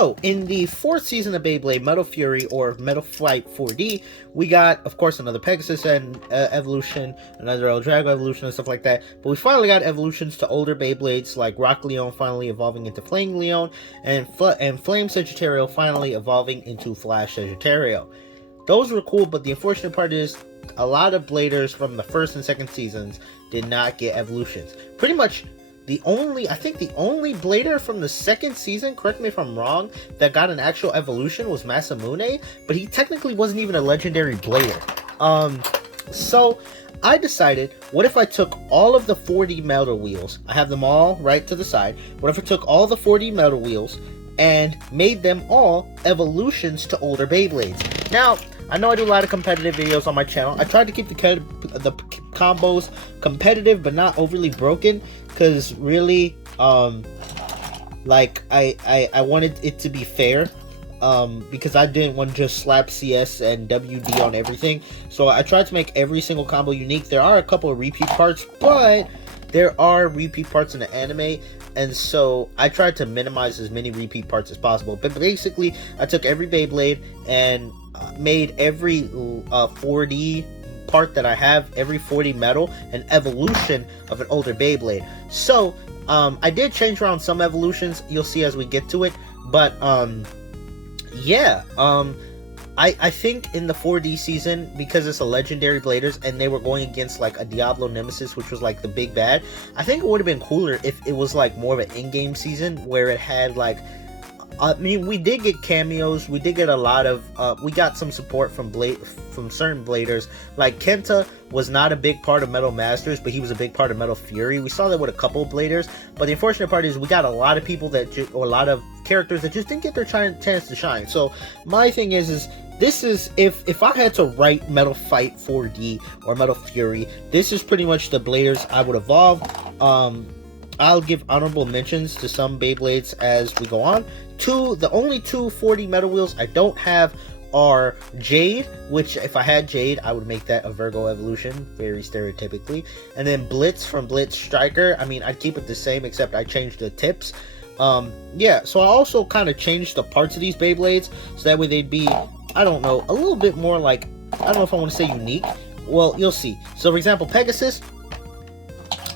So, in the 4th season of Beyblade Metal Fury or Metal Flight 4D, we got, of course, another Pegasus and evolution, another El Drago evolution and stuff like that. But we finally got evolutions to older Beyblades like Rock Leone finally evolving into Flame Leone, and Flame Sagittario finally evolving into Flash Sagittario. Those were cool, but the unfortunate part is a lot of bladers from the 1st and 2nd seasons did not get evolutions. Pretty much the only blader from the 2nd season, correct me if I'm wrong, that got an actual evolution was Masamune, but he technically wasn't even a legendary blader. So I decided, what if I took all of the 4D metal wheels, I have them all right to the side, what if I took all the 4D metal wheels and made them all evolutions to older Beyblades? Now, I know I do a lot of competitive videos on my channel. I tried to keep the combos competitive but not overly broken, because really, like, I wanted it to be fair, because I didn't want to just slap CS and WD on everything. So I tried to make every single combo unique. There are a couple of repeat parts, but there are repeat parts in the anime, and so I tried to minimize as many repeat parts as possible. But basically, I took every Beyblade and made every 4D part that I have, every 4D metal, an evolution of an older Beyblade. So I did change around some evolutions, you'll see as we get to it, but yeah, I think in the 4D season, because it's a legendary bladers and they were going against like a Diablo nemesis, which was like the big bad, I think it would have been cooler if it was like more of an in-game season where it had like, I mean, we did get cameos, we did get a lot of, we got some support from certain bladers. Like Kenta was not a big part of Metal Masters, but he was a big part of Metal Fury. We saw that with a couple of bladers, but the unfortunate part is we got a lot of people that, or a lot of characters that just didn't get their chance to shine. So my thing is this is, if I had to write Metal Fight 4D or Metal Fury, this is pretty much the bladers I would evolve. I'll give honorable mentions to some Beyblades as we go on. The only two 4D metal wheels I don't have are Jade, which if I had Jade, I would make that a Virgo evolution, very stereotypically. And then Blitz from Blitz Striker, I mean, I'd keep it the same, except I changed the tips. Yeah, so I also kind of changed the parts of these Beyblades, so that way they'd be, I don't know, a little bit more like, I don't know if I want to say unique. Well, you'll see. So for example, Pegasus,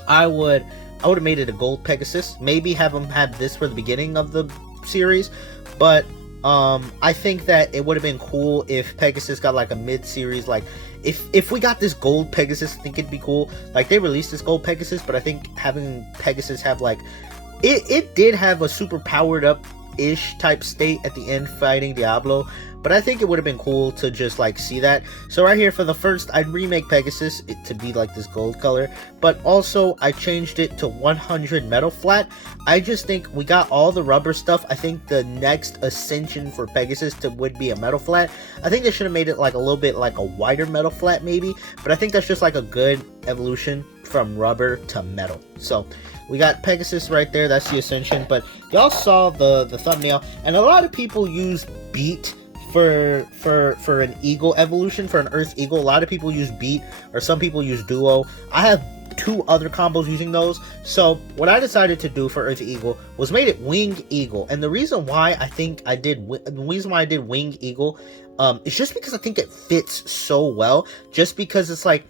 I would have made it a gold Pegasus. Maybe have them have this for the beginning of the series, but I think that it would have been cool if Pegasus got like a mid-series, like if we got this gold Pegasus, I think it'd be cool. Like they released this gold Pegasus, but I think having Pegasus have like, it did have a super powered up ish type state at the end fighting Diablo, but I think it would have been cool to just like see that. So right here for the first, I'd remake Pegasus to be like this gold color, but also I changed it to 100 metal flat. I just think we got all the rubber stuff. I think the next ascension for Pegasus would be a metal flat. I think they should have made it like a little bit like a wider metal flat maybe, but I think that's just like a good evolution from rubber to metal. So we got Pegasus right there, that's the ascension. But y'all saw the thumbnail, and a lot of people use Beat for an eagle evolution, for an earth eagle. A lot of people use Beat, or some people use Duo. I have 2 other combos using those. So what I decided to do for earth eagle was made it wing eagle. And the reason why I did wing eagle is just because I think it fits so well, just because it's like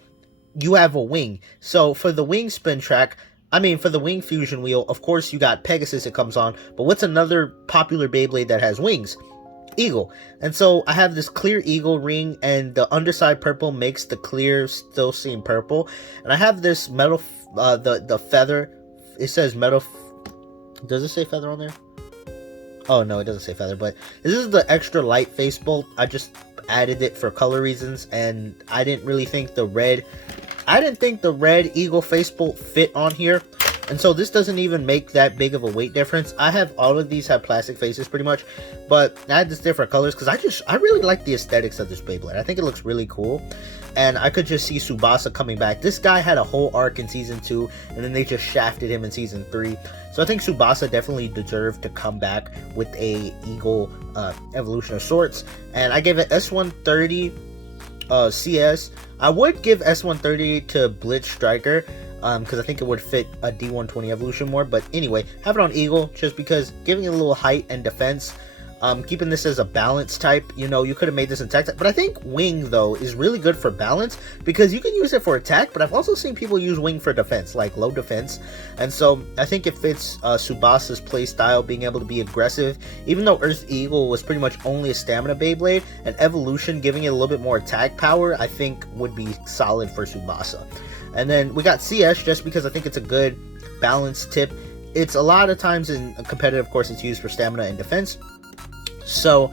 you have a wing. So for the wing spin track, I mean, for the wing fusion wheel, of course you got Pegasus that comes on, but what's another popular Beyblade that has wings? Eagle. And so I have this clear eagle ring, and the underside purple makes the clear still seem purple. And I have this metal, the feather, it says metal, does it say feather on there? Oh no, it doesn't say feather, but this is the extra light face bolt. I just added it for color reasons, and I didn't really think the red eagle face bolt fit on here, and so this doesn't even make that big of a weight difference. I have all of these have plastic faces pretty much, but I had this different colors because I really like the aesthetics of this Beyblade. I think it looks really cool, and I could just see Tsubasa coming back. This guy had a whole arc in season 2, and then they just shafted him in season 3. So I think Tsubasa definitely deserved to come back with a eagle evolution of sorts, and I gave it S130 CS. I would give S130 to Blitz Striker, because I think it would fit a D120 evolution more. But anyway, have it on Eagle just because giving it a little height and defense. keeping this as a balance type. You know, you could have made this an attack type, but I think Wing though is really good for balance because you can use it for attack, but I've also seen people use Wing for defense, like low defense, and so I think it fits Tsubasa's play style, being able to be aggressive. Even though Earth Eagle was pretty much only a stamina Beyblade, an evolution giving it a little bit more attack power, I think would be solid for Tsubasa. And then we got CS just because I think it's a good balance tip. It's a lot of times in competitive, of course, it's used for stamina and defense. So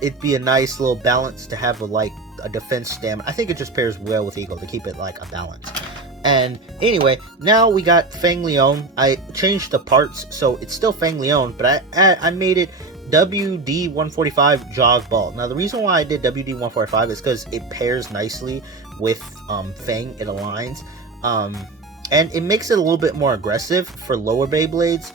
it'd be a nice little balance to have a defense stamina. I think it just pairs well with Eagle to keep it like a balance. And anyway, now we got Fang Leone. I changed the parts, so it's still Fang Leone, but I made it WD-145 Jog Ball. Now the reason why I did WD-145 is because it pairs nicely with Fang. It aligns. And it makes it a little bit more aggressive for lower Beyblades.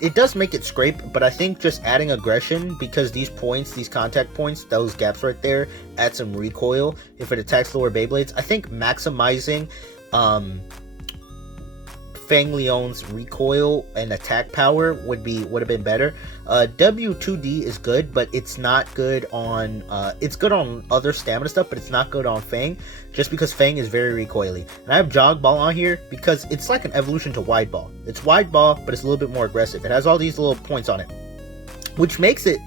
It does make it scrape, but I think just adding aggression, because these points, these contact points, those gaps right there, add some recoil if it attacks lower Beyblades. I think maximizing Fang Leone's recoil and attack power would have been better. W2D is good, but it's not good on it's good on other stamina stuff, but it's not good on Fang, just because Fang is very recoily. And I have Jog Ball on here because it's like an evolution to Wide Ball. It's Wide Ball, but it's a little bit more aggressive. It has all these little points on it, which makes it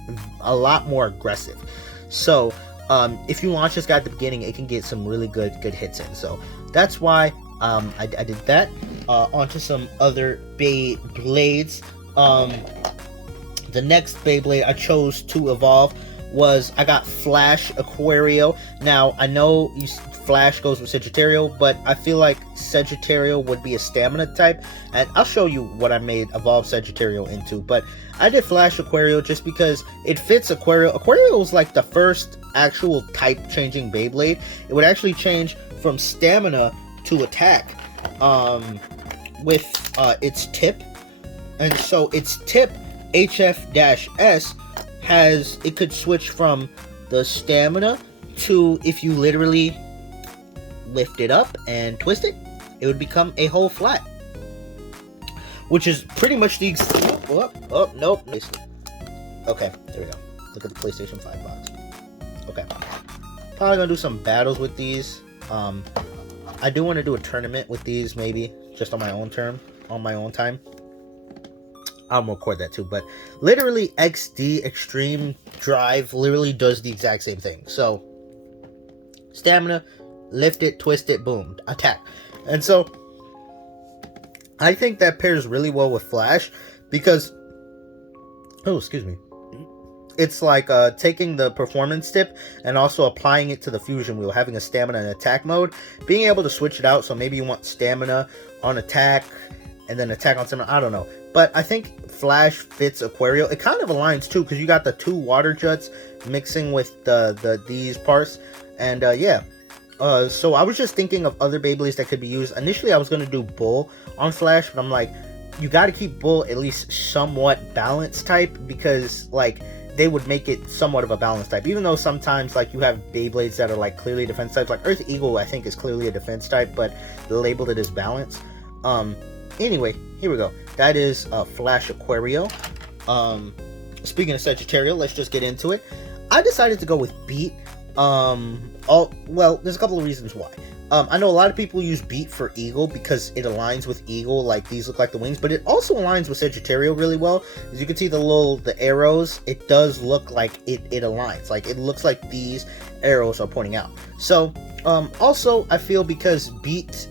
a lot more aggressive. So if you launch this guy at the beginning, it can get some really good hits in. So that's why I did that. Onto some other Beyblades. The next Beyblade I chose to evolve was, I got Flash Aquario. Now I know Flash goes with Sagittario, but I feel like Sagittario would be a stamina type, and I'll show you what I made evolve Sagittario into. But I did Flash Aquario just because it fits Aquario. Aquario was like the first actual type changing Beyblade. It would actually change from stamina to attack with its tip, and so its tip HF-S it could switch from the stamina to, if you literally lift it up and twist it, it would become a whole flat, which is pretty much the nope. Okay, there we go. Look at the PlayStation 5 box. Okay, probably gonna do some battles with these. I do want to do a tournament with these, maybe just on my own time. I'll record that too, but literally XD Extreme Drive literally does the exact same thing. So stamina, lift it, twist it, boom, attack. And so I think that pairs really well with Flash because, oh, excuse me, it's like taking the performance tip and also applying it to the fusion wheel, having a stamina and attack mode, being able to switch it out. So maybe you want stamina on attack and then attack on stamina, I don't know. But I think Flash fits Aquario. It kind of aligns too, because you got the two water jets mixing with these parts. And yeah, so I was just thinking of other Beyblades that could be used. Initially I was going to do Bull on Flash, but I'm like, you got to keep Bull at least somewhat balanced type, because like they would make it somewhat of a balanced type, even though sometimes like you have Beyblades that are like clearly defense types. Like Earth Eagle I think is clearly a defense type, but they labeled it as balance. Anyway, here we go. That is Flash Aquario. Speaking of Sagittario, let's just get into it. I decided to go with Beat. Well, there's a couple of reasons why. I know a lot of people use Beat for Eagle because it aligns with Eagle, like these look like the wings, but it also aligns with Sagittario really well. As you can see, the arrows, it does look like it aligns. Like it looks like these arrows are pointing out. So also I feel because Beat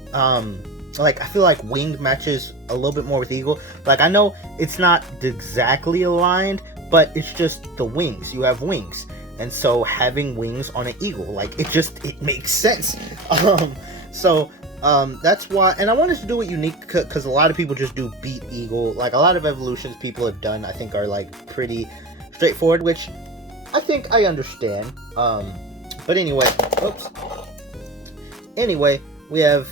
like I feel like Winged matches a little bit more with Eagle. Like I know it's not exactly aligned, but it's just the wings. You have wings. And so having wings on an eagle, like it makes sense. So that's why, and I wanted to do it unique because a lot of people just do Beat Eagle. Like a lot of evolutions people have done, I think are like pretty straightforward, which I think I understand. But anyway, oops. Anyway, we have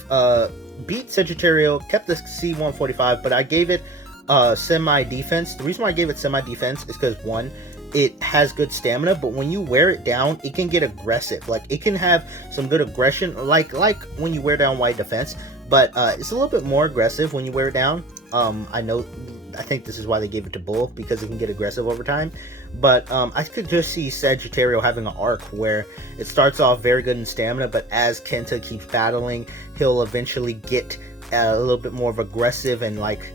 Beat Sagittario, kept the C145, but I gave it semi-defense. The reason why I gave it semi-defense is because one, it has good stamina, but when you wear it down, it can get aggressive. Like it can have some good aggression, like when you wear down wide defense, but it's a little bit more aggressive when you wear it down. I think this is why they gave it to Bull, because it can get aggressive over time. But I could just see Sagittario having an arc where it starts off very good in stamina, but as Kenta keeps battling, he'll eventually get a little bit more of aggressive and like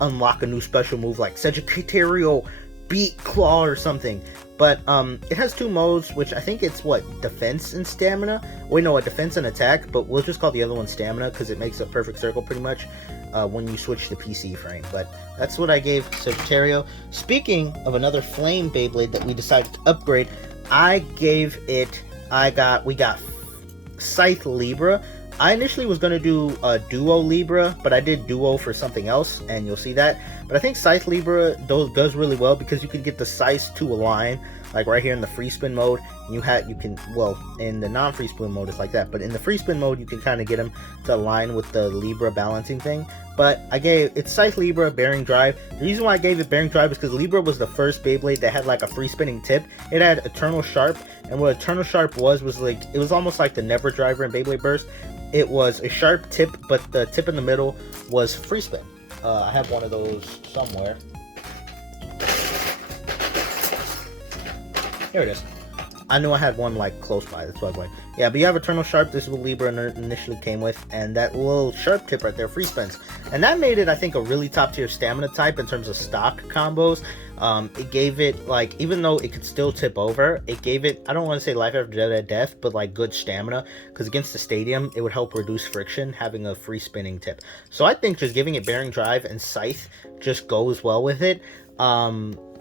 unlock a new special move like Sagittario Beat Claw or something. But it has 2 modes, which I think it's what, defense and stamina. Wait, no, a defense and attack, but we'll just call the other one stamina because it makes a perfect circle pretty much when you switch the PC frame. But that's what I gave Sagittario. Speaking of another flame Beyblade that we decided to upgrade, we got Scythe Libra. I initially was going to do a Duo Libra, but I did Duo for something else, and you'll see that. But I think Scythe Libra does really well because you can get the scythes to align, like right here in the free spin mode. In the non-free spin mode it's like that, but in the free spin mode you can kind of get them to align with the Libra balancing thing. But it's Scythe Libra Bearing Drive. The reason why I gave it Bearing Drive is because Libra was the first Beyblade that had like a free spinning tip. It had Eternal Sharp, and what Eternal Sharp was like, it was almost like the Never Driver in Beyblade Burst. It was a sharp tip, but the tip in the middle was free spin. I have one of those somewhere. Here it is. I knew I had one like close by, that's why I was like, yeah, but you have Eternal Sharp. This is what Libra initially came with, and that little sharp tip right there, free spins. And that made it, I think, a really top tier stamina type in terms of stock combos. It gave it, like, even though it could still tip over, it gave it, I don't want to say life after death, but like good stamina, because against the stadium, it would help reduce friction, having a free spinning tip. So I think just giving it Bearing Drive and Scythe just goes well with it.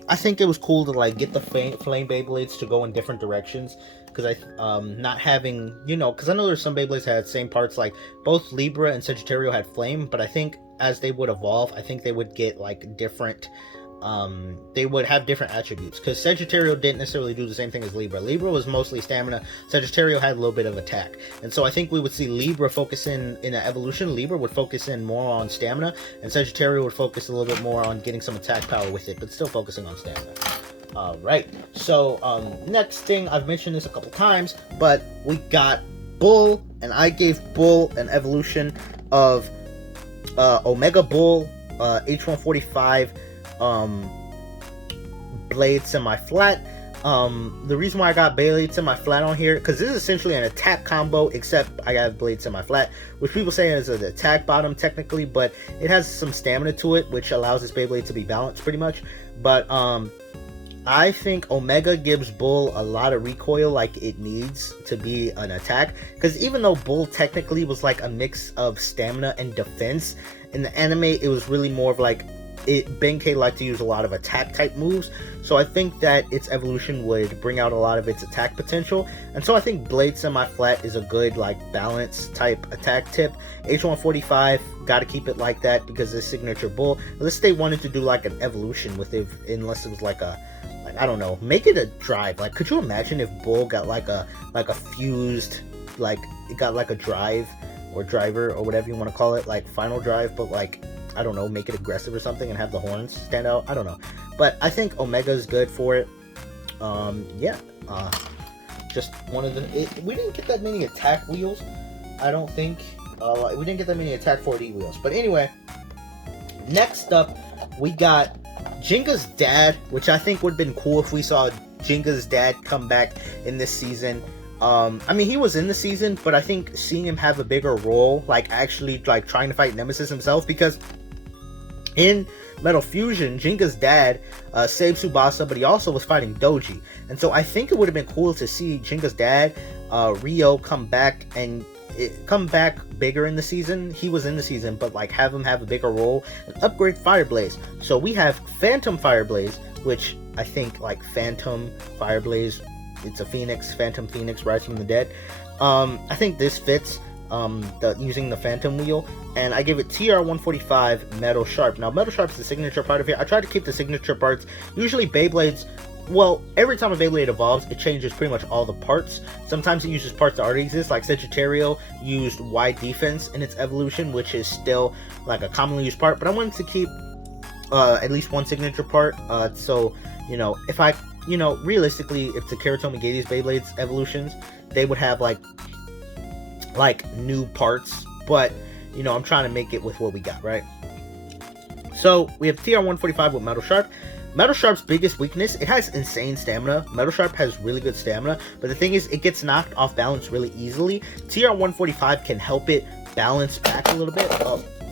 I think it was cool to like get the flame Beyblades to go in different directions, because not having, because I know there's some Beyblades that had same parts, like both Libra and Sagittario had flame, but I think as they would evolve, I think they would get like different, they would have different attributes, because Sagittario didn't necessarily do the same thing as Libra. Libra was mostly stamina, Sagittario had a little bit of attack, and so I think we would see Libra focus in an evolution. Libra would focus in more on stamina, and Sagittario would focus a little bit more on getting some attack power with it, but still focusing on stamina. Alright, so next thing, I've mentioned this a couple times, but we got Bull, and I gave Bull an evolution of Omega Bull H145 Blade Semi-Flat. The reason why I got Blade Semi-Flat on here, because this is essentially an attack combo, except I got Blade Semi-Flat, which people say is an attack bottom technically, but it has some stamina to it, which allows this Beyblade to be balanced pretty much. But I think Omega gives Bull a lot of recoil like it needs to be an attack, because even though Bull technically was like a mix of stamina and defense, in the anime it was really more of like, Benkei liked to use a lot of attack type moves, so I think that its evolution would bring out a lot of its attack potential, and so I think Blade Semi-Flat is a good like balance type attack tip. H145, gotta keep it like that because it's signature Bull, unless they wanted to do like an evolution with it, unless it was like a, I don't know, make it a drive. Like, could you imagine if Bull got like a fused, like it got like a drive or driver or whatever you want to call it, like final drive, but like, I don't know, make it aggressive or something and have the horns stand out. I don't know, but I think Omega is good for it. Just one of the, we didn't get that many attack wheels, I don't think. We didn't get that many attack 4D wheels, but anyway, next up we got Jenga's dad, which I think would have been cool if we saw Jenga's dad come back in this season. I mean, he was in the season, but I think seeing him have a bigger role, like actually like trying to fight Nemesis himself, because in Metal Fusion, Jenga's dad saved Tsubasa, but he also was fighting Doji, and so I think it would have been cool to see Jenga's dad, Ryo, come back bigger in the season. He was in the season, but like have him have a bigger role and upgrade Fireblaze. So we have Phantom Fireblaze, which I think like Phantom Fireblaze, it's a Phoenix, Phantom Phoenix rising from the dead. I think this fits using the Phantom wheel, and I give it TR145 Metal Sharp. Now Metal Sharp is the signature part of here. I try to keep the signature parts. Usually Beyblades, well, every time a Beyblade evolves, it changes pretty much all the parts. Sometimes it uses parts that already exist, like Sagittario used wide defense in its evolution, which is still like a commonly used part, but I wanted to keep at least one signature part, so, if I, realistically, if the Karatomi gave these Beyblades evolutions, they would have like new parts, but, I'm trying to make it with what we got, right? So, we have TR145 with Metal Sharp. Metal Sharp's biggest weakness, it has insane stamina. Metal Sharp has really good stamina, but the thing is, it gets knocked off balance really easily. TR-145 can help it balance back a little bit.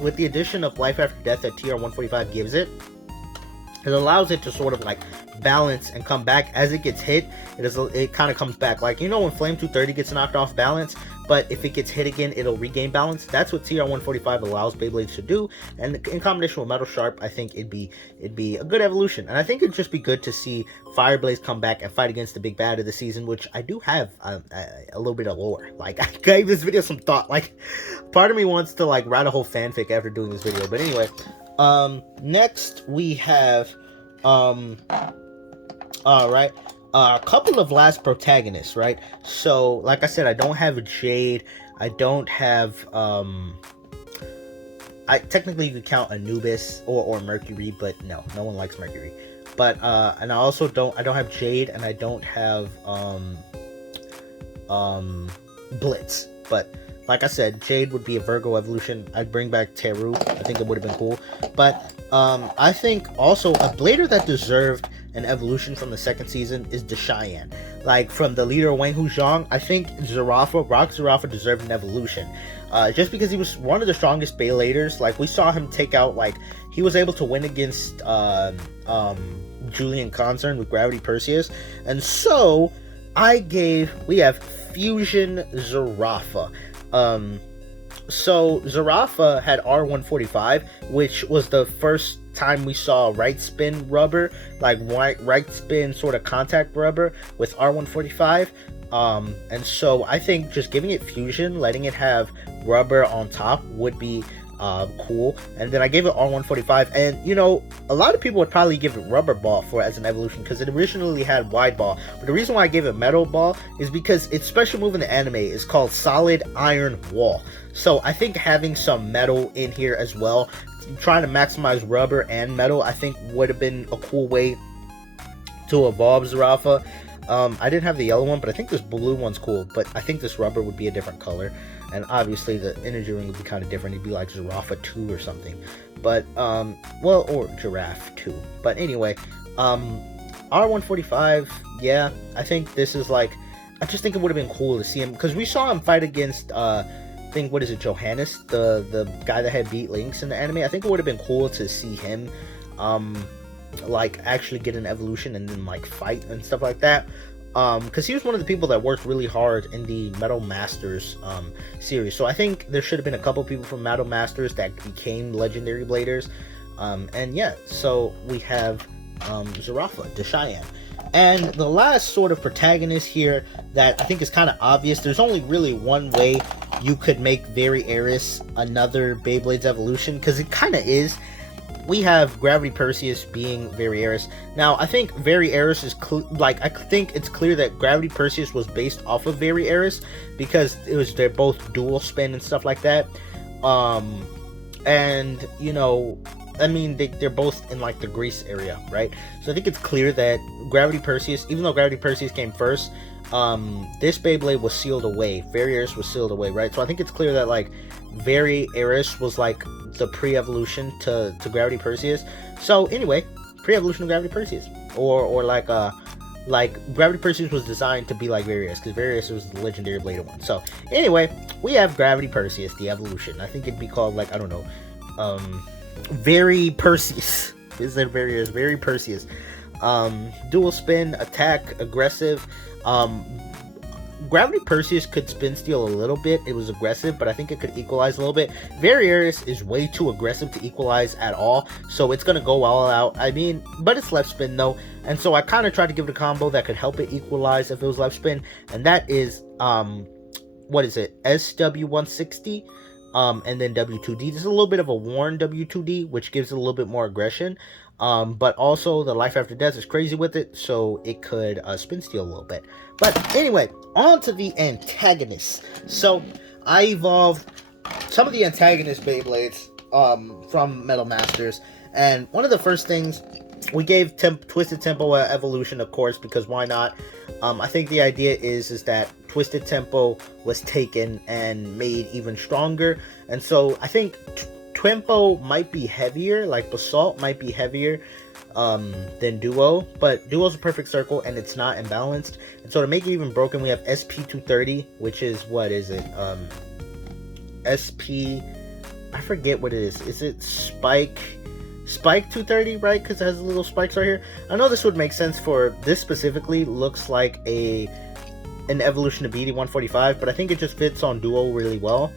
With the addition of Life After Death that TR-145 gives it, it allows it to sort of like balance and come back as it gets hit. It kind of comes back, like, you know, when Flame 230 gets knocked off balance, but if it gets hit again, it'll regain balance. That's what TR-145 allows Beyblades to do, and in combination with Metal Sharp, I think it'd be a good evolution. And I think it'd just be good to see Fireblaze come back and fight against the big bad of the season, which I do have a little bit of lore. Like, I gave this video some thought. Like, part of me wants to like write a whole fanfic after doing this video, but anyway. Next we have alright, a couple of last protagonists, right? So like I said, I don't have Jade, I don't have I technically you could count Anubis or Mercury, but no one likes Mercury. But and I also don't have Jade, and I don't have Blitz. But like I said, Jade would be a Virgo evolution. I'd bring back Teru. I think it would have been cool. But I think also a blader that deserved an evolution from the second season is the Cheyenne. Like, from the leader of Wang Huzhong, I think Rock Zarafa deserved an evolution. Just because he was one of the strongest Beybladers. Like, we saw him take out, like, he was able to win against Julian Concern with Gravity Perseus. And so, we have Fusion Zarafa. So Zarafa had R145, which was the first time we saw right spin rubber, like right spin sort of contact rubber with R145. And so I think just giving it fusion, letting it have rubber on top would be cool. And then I gave it R145, and you know, a lot of people would probably give it rubber ball as an evolution because it originally had wide ball, but the reason why I gave it metal ball is because its special move in the anime is called solid iron wall. So I think having some metal in here as well, trying to maximize rubber and metal, I think would have been a cool way to evolve Zarafa. I didn't have the yellow one, but I think this blue one's cool, but I think this rubber would be a different color. And obviously the energy ring would be kind of different. It'd be like Zarafa 2 or something. But, well, or Giraffe 2. But anyway, R145, yeah, I think this is like, I just think it would have been cool to see him, because we saw him fight against, I think, what is it, Johannes, the guy that had beat Lynx in the anime. I think it would have been cool to see him, like, actually get an evolution and then, like, fight and stuff like that. Because he was one of the people that worked really hard in the Metal Masters series. So I think there should have been a couple people from Metal Masters that became legendary bladers. And yeah, so we have Zarafa, the Cheyenne. And the last sort of protagonist here that I think is kind of obvious, there's only really one way you could make Very Eris another Beyblades evolution, because it kind of is. We have Gravity Perseus being Very Eris. Now, I think Very Eris is I think it's clear that Gravity Perseus was based off of Very Eris, because they're both dual spin and stuff like that. And you know, I mean, they're both in like the Greece area, right? So I think it's clear that Gravity Perseus, even though Gravity Perseus came first, this Beyblade was sealed away. Very Eris was sealed away, right? So I think it's clear that like Very Eris was like the pre-evolution to Gravity Perseus. So anyway, pre-evolution of Gravity Perseus, or like Gravity Perseus was designed to be like Very Eris, because Very Eris was the legendary Blader one. So anyway, we have Gravity Perseus, the evolution. I think it'd be called, like, I don't know, Very Perseus. Is that Very Eris? Very Perseus. Dual spin, attack, aggressive. Gravity Perseus could spin steal a little bit. It was aggressive, but I think it could equalize a little bit. Very Eris is way too aggressive to equalize at all, so it's going to go all out. I mean, but it's left spin though, and so I kind of tried to give it a combo that could help it equalize if it was left spin, and that is, what is it, SW160, and then W2D. There's a little bit of a worn W2D, which gives it a little bit more aggression. But also the Life After Death is crazy with it, so it could spin steal a little bit. But anyway, on to the antagonists. So I evolved some of the antagonist Beyblades from Metal Masters, and one of the first things we gave Twisted Tempo evolution, of course, because why not? I think the idea is that Twisted Tempo was taken and made even stronger, and so I think Twimpo might be heavier, like Basalt might be heavier than Duo, but Duo's a perfect circle and it's not imbalanced. And so to make it even broken, we have SP230, which is, what is it? SP, I forget what it is. Is it Spike 230, right? Because it has little spikes right here. I know this would make sense for this specifically. Looks like an evolution of BD145, but I think it just fits on Duo really well.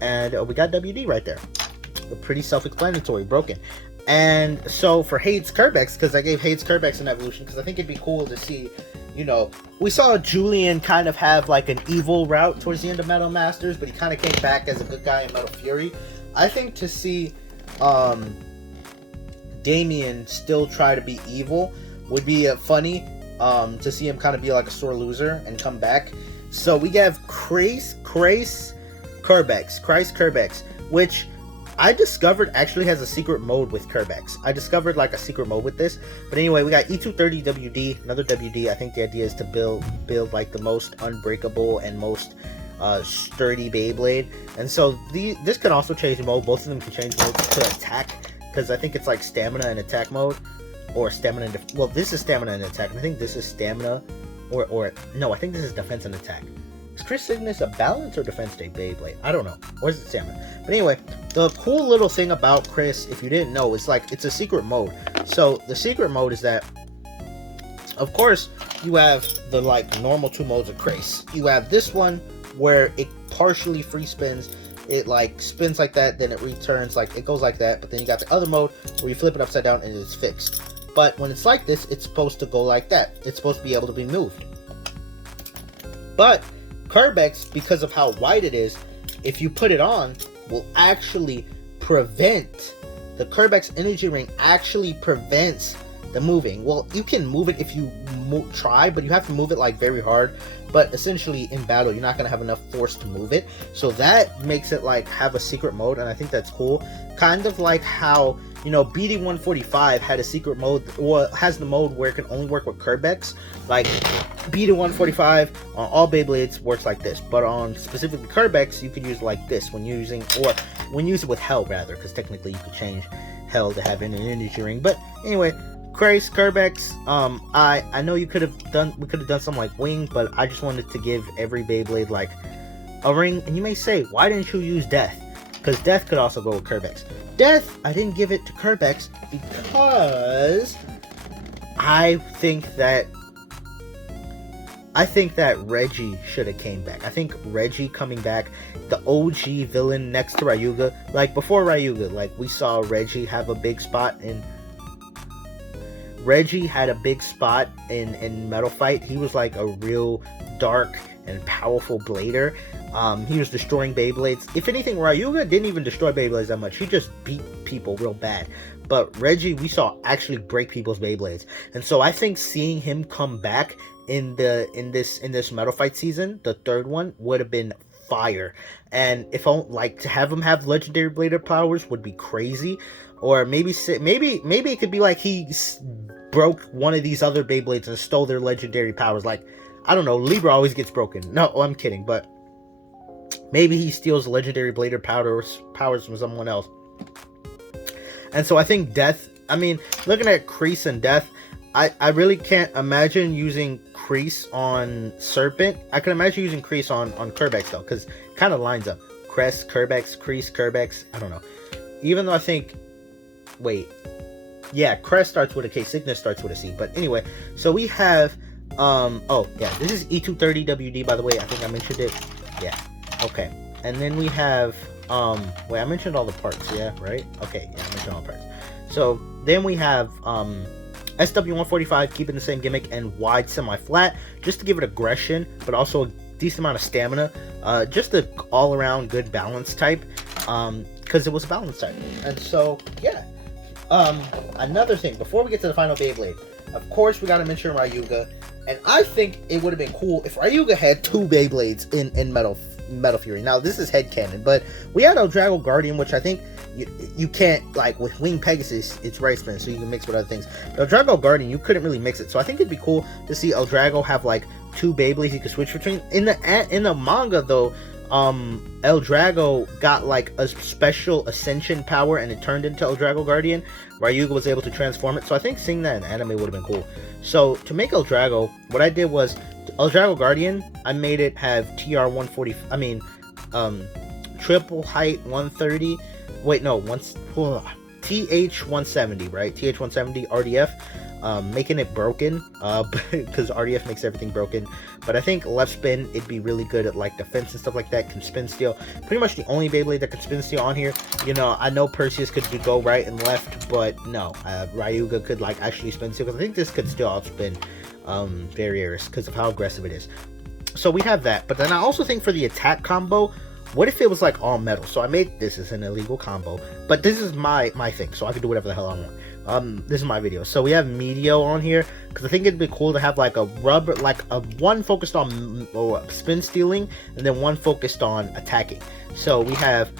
And we got WD right there. Pretty self-explanatory, broken. And so for Hades Kerbecs, because I gave Hades Kerbecs an evolution, because I think it'd be cool to see, you know, we saw Julian kind of have like an evil route towards the end of Metal Masters, but he kind of came back as a good guy in Metal Fury. I think to see Damien still try to be evil would be funny, to see him kind of be like a sore loser and come back. So we have Krace Kerbecs, which I discovered actually has a secret mode with Kerbecs. I discovered like a secret mode with this. But anyway, we got E230 WD, another WD. I think the idea is to build like the most unbreakable and most sturdy Beyblade. And so this can also change mode. Both of them can change mode to attack, because I think it's like stamina and attack mode, or stamina and well, this is stamina and attack, and I think this is stamina, or no, I think this is defense and attack. Is Chris Cygnus a balance or defense day Beyblade? I don't know. Or is it stamina? But anyway, the cool little thing about Chris, if you didn't know, is like it's a secret mode. So the secret mode is that, of course, you have the like normal two modes of Chris. You have this one where it partially free spins. It like spins like that, then it returns, like it goes like that. But then you got the other mode where you flip it upside down and it's fixed. But when it's like this, it's supposed to go like that. It's supposed to be able to be moved. But Kerbecs, because of how wide it is, if you put it on, will actually prevent, the Kerbecs energy ring actually prevents the moving. Well, you can move it if you try, but you have to move it like very hard. But essentially in battle, you're not going to have enough force to move it. So that makes it like have a secret mode, and I think that's cool. Kind of like how, you know, BD145 had a secret mode, or has the mode where it can only work with Kerbecs. Like BD145 on all Beyblades works like this, but on specifically Kerbecs, you can use like this when you're using, or when you use it with Hell rather, because technically you could change Hell to have an energy ring. But anyway, Krace Kerbecs, I know we could have done something like Wing, but I just wanted to give every Beyblade like a ring. And you may say, why didn't you use Death? Because Death could also go with Kerbecs. Death, I didn't give it to Kerbecs because I think that Reggie should have came back. I think Reggie coming back, the OG villain next to Ryuga, like before Ryuga, like we saw Reggie have a big spot in Metal Fight. He was like a real dark and powerful blader. He was destroying Beyblades. If anything, Ryuga didn't even destroy Beyblades that much. He just beat people real bad. But Reggie, we saw actually break people's Beyblades. And so I think seeing him come back in this Metal Fight season, the third one, would have been fire. And if I like to have him have legendary blader powers would be crazy. Or maybe it could be like he broke one of these other Beyblades and stole their legendary powers. Like, I don't know, Libra always gets broken. No, I'm kidding, but maybe he steals legendary blader powers from someone else. And so I think Death, I mean, looking at Kreese and Death, I really can't imagine using Kreese on Serpent. I can imagine using Kreese on Kerbecs though, because it kind of lines up. Crest, Kerbecs, Kreese, Kerbecs, I don't know. Even though I think, wait, yeah, Crest starts with a K, Cygnus starts with a C. But anyway, so we have, oh yeah, this is E230 WD, by the way. I think I mentioned it. Yeah, okay. And then we have, wait, I mentioned all the parts, yeah, right? Okay, yeah, I mentioned all the parts. So then we have, SW145, keeping the same gimmick, and wide semi-flat, just to give it aggression, but also a decent amount of stamina. Just an all-around good balance type, because it was a balance type. And so, yeah. Another thing, before we get to the final Beyblade, of course we gotta mention Ryuga, and I think it would have been cool if Ryuga had two Beyblades in Metal Fury. Now, this is headcanon, but we had Eldrago Guardian, which I think you can't, like, with Wing Pegasus, it's right spin, so you can mix with other things. But Eldrago Guardian, you couldn't really mix it, so I think it'd be cool to see Eldrago have, like, two Beyblades you could switch between. In the manga, though, El Drago got like a special ascension power and it turned into El Drago Guardian. Ryuga was able to transform it, so I think seeing that in anime would have been cool. So to make El Drago, what I did was El Drago Guardian, I made it have TR 140, I mean triple height 130, wait no, TH 170, right? TH 170 RDF, making it broken, because RDF makes everything broken. But I think left spin, it'd be really good at like defense and stuff like that. Can spin steel. Pretty much the only Beyblade that can spin steel on here. You know, I know Perseus could go right and left, but no, Ryuga could like actually spin steel, because I think this could still outspin barriers because of how aggressive it is. So we have that. But then I also think for the attack combo, what if it was like all metal? So I made this as an illegal combo, but this is my thing, so I can do whatever the hell I want. This is my video. So we have Meteor on here because I think it'd be cool to have like a rubber, like a one focused on spin stealing and then one focused on attacking. So we have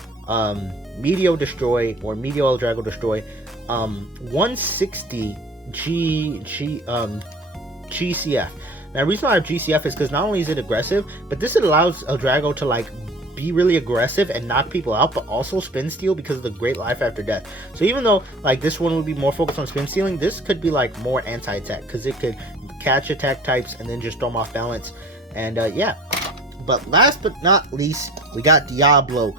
Meteor Destroy or Meteor El Drago Destroy, 160 GCF. Now the reason I have GCF is because not only is it aggressive, but this allows El Drago to like be really aggressive and knock people out, but also spin steal because of the great life after death. So even though like this one would be more focused on spin stealing, this could be like more anti-attack because it could catch attack types and then just throw them off balance. And yeah, but last but not least, we got Diablo.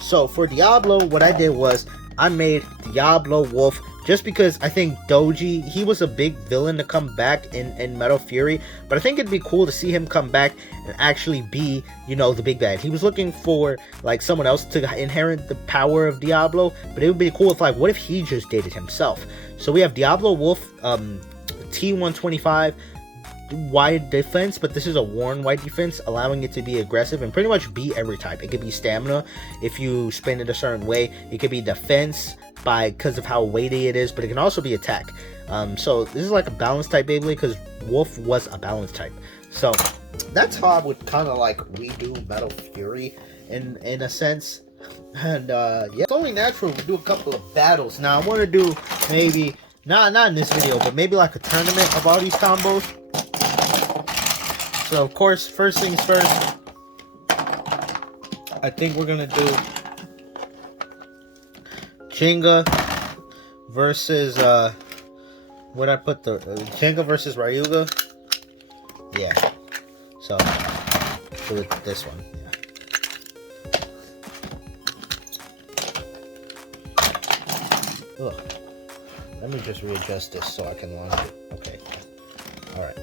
So for Diablo, what I did was I made Diablo Wolf, just because I think Doji, he was a big villain to come back in Metal Fury, but I think it'd be cool to see him come back and actually be, you know, the big bad. He was looking for like someone else to inherit the power of Diablo, but it would be cool if like, what if he just did it himself? So we have Diablo Wolf, T125 wide defense, but this is a worn wide defense, allowing it to be aggressive and pretty much be every type. It could be stamina if you spin it a certain way. It could be defense because of how weighty it is, but it can also be attack. So this is like a balance type Beyblade because Wolf was a balance type. So that's how I would kind of like redo Metal Fury in a sense. And yeah, it's only natural to do a couple of battles. Now I want to do maybe not in this video, but maybe like a tournament of all these combos. So of course, first things first, I think we're gonna do Jenga versus where'd I put the Jenga versus Ryuga? Yeah. So do it this one. Yeah. Ugh. Let me just readjust this so I can launch it. Okay. All right.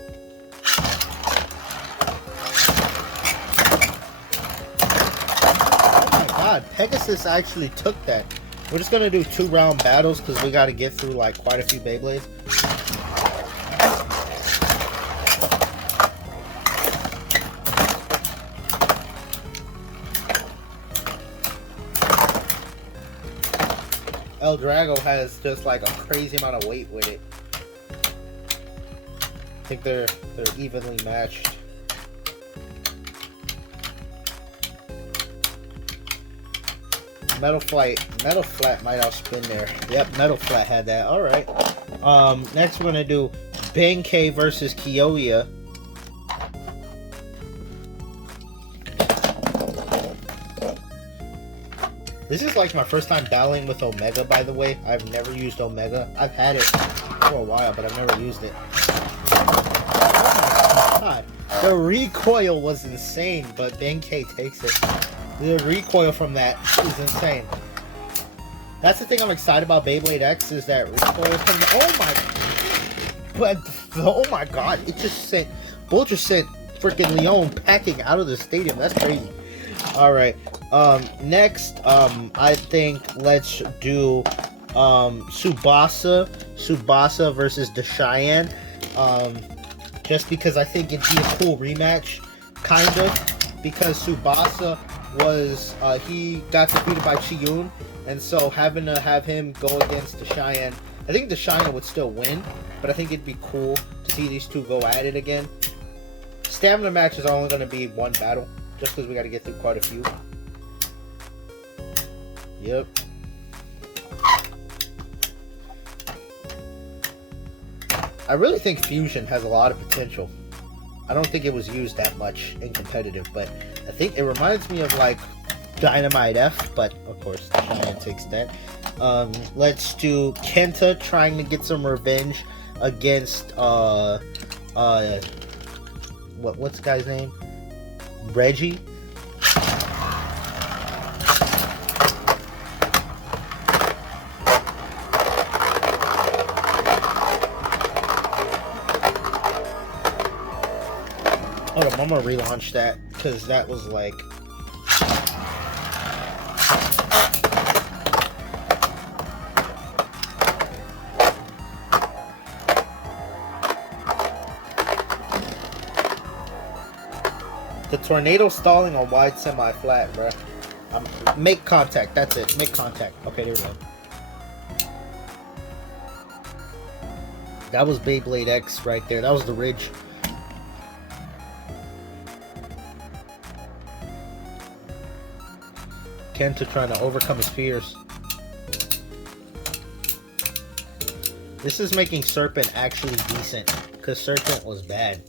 Oh my God! Pegasus actually took that. We're just gonna do 2-round battles because we got to get through like quite a few Beyblades. El Drago has just like a crazy amount of weight with it. I think they're evenly matched. Metal Flat might outspin there. Yep, Metal Flat had that. All right. Next we're gonna do Benkei versus Kyoya. This is like my first time battling with Omega, by the way. I've never used Omega. I've had it for a while, but I've never used it. Oh my God. The recoil was insane, but Benkei takes it. The recoil from that is insane. That's the thing I'm excited about Beyblade X, is that recoil from oh my God, it just sent, Bull just sent freaking Leone packing out of the stadium. That's crazy. Alright, next, I think let's do, Tsubasa versus the Cheyenne, just because I think it'd be a cool rematch, kind of, because Tsubasa was, he got defeated by Chiyun, and so having to have him go against the Cheyenne, I think the Cheyenne would still win, but I think it'd be cool to see these two go at it again. Stamina matches are only going to be one battle, just because we got to get through quite a few. Yep. I really think Fusion has a lot of potential. I don't think it was used that much in competitive, but I think it reminds me of like Dynamite F, but of course the Gigantic's dead. Let's do Kenta trying to get some revenge against what's the guy's name? Reggie. Hold on, I'm gonna relaunch that because that was like. The tornado stalling on wide semi-flat, bruh. Make contact. That's it. Make contact. Okay, there we go. That was Beyblade X right there. That was the ridge. Kenta trying to overcome his fears. This is making Serpent actually decent, because Serpent was bad.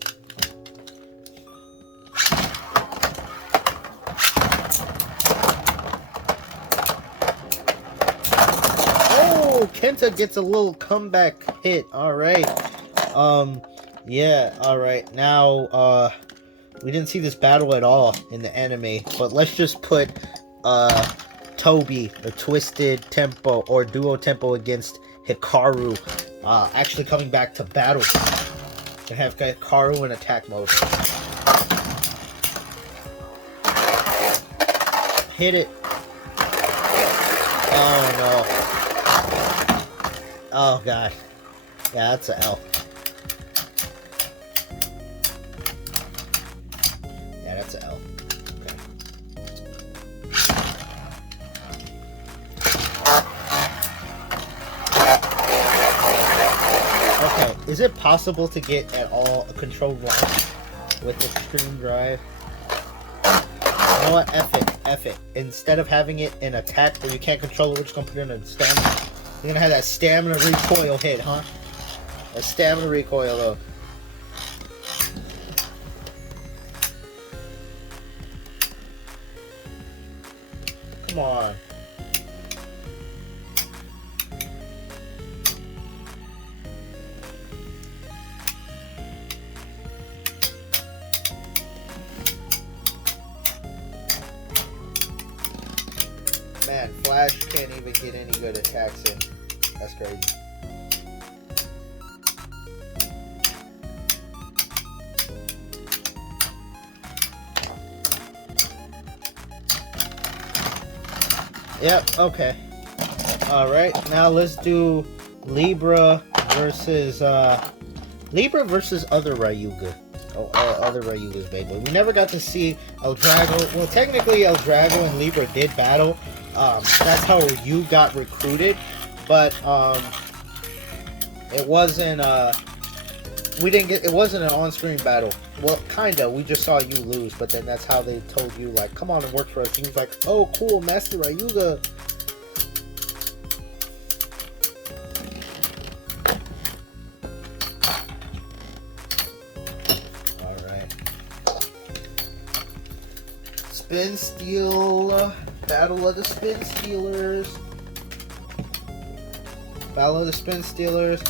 Kenta gets a little comeback hit. Alright. Yeah, alright. Now, we didn't see this battle at all in the anime, but let's just put, Toby, the Twisted Tempo, or Duo Tempo against Hikaru, actually coming back to battle. To have Hikaru in attack mode. Hit it. Oh, no. Oh god. Yeah, that's an L. Yeah, that's an L. Okay. Okay, is it possible to get at all a controlled launch with extreme drive? You know what? F it. Instead of having it in attack where you can't control it, we're just gonna put it in stamina. You're gonna have that stamina recoil hit, huh? A stamina recoil, though. Come on. Man, Flash can't even get any good attacks in. That's crazy. Yep, okay. Alright, now let's do Libra versus other Ryuga. Other Ryuga's Beyblade. We never got to see El Drago. Well, technically El Drago and Libra did battle. That's how you got recruited. But it wasn't it wasn't an on-screen battle. Well, kinda. We just saw you lose, but then that's how they told you, like, come on and work for us. And he was like, oh, cool, Master Ryuga. Alright. Spin Steel. Battle of the Spin Stealers. Battle of the Spin Stealers.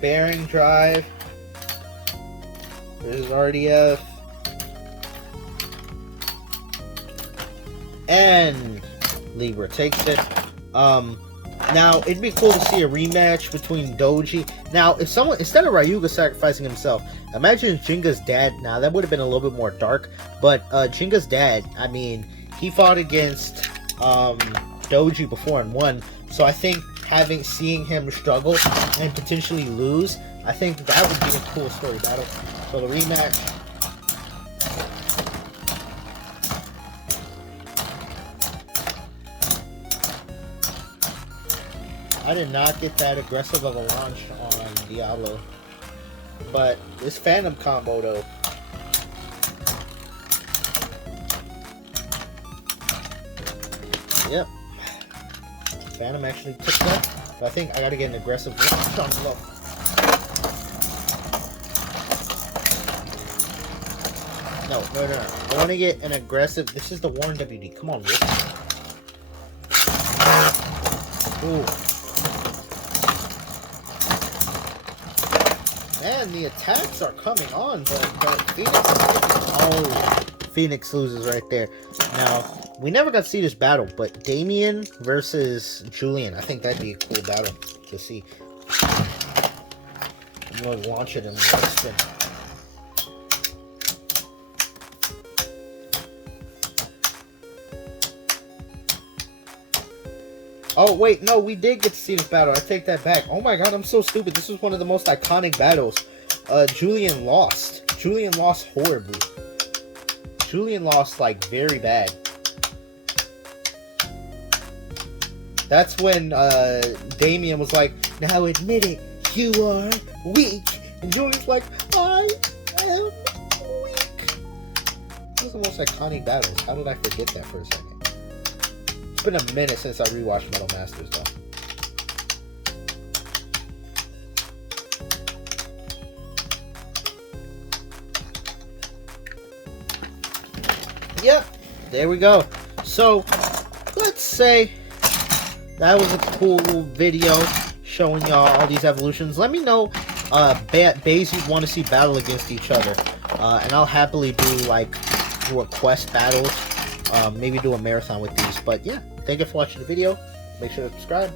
Bearing Drive. There's RDF. And Libra takes it. Now it'd be cool to see a rematch between Doji. Now, if someone, instead of Ryuga sacrificing himself, imagine Jinga's dad. Now that would have been a little bit more dark, but Jinga's dad, I mean, he fought against Doji before and won. So I think seeing him struggle and potentially lose, I think that would be a cool story battle. So the rematch. I did not get that aggressive of a launch on Diablo. But this Phantom combo though. Yep. Phantom actually took that. But I think I gotta get an aggressive launch on low. No. I want to get an aggressive. This is the Warren WD. Come on, Rick. Ooh. Man, the attacks are coming on, but Phoenix. Oh, Phoenix loses right there. Now, we never got to see this battle, but Damien versus Julian. I think that'd be a cool battle to see. I'm going to launch it in one spin. Oh, wait, no, we did get to see this battle. I take that back. Oh my god, I'm so stupid. This is one of the most iconic battles. Julian lost. Julian lost horribly. Julian lost, like, very bad. That's when Damien was like, now admit it, you are weak. And Julian's like, I am weak. That was the most iconic battles. How did I forget that for a second? It's been a minute since I rewatched Metal Masters, though. Yep, there we go. So, let's say that was a cool video showing y'all all these evolutions. Let me know bays you'd want to see battle against each other. And I'll happily do a quest battles. Maybe do a marathon with these. But yeah, thank you for watching the video. Make sure to subscribe.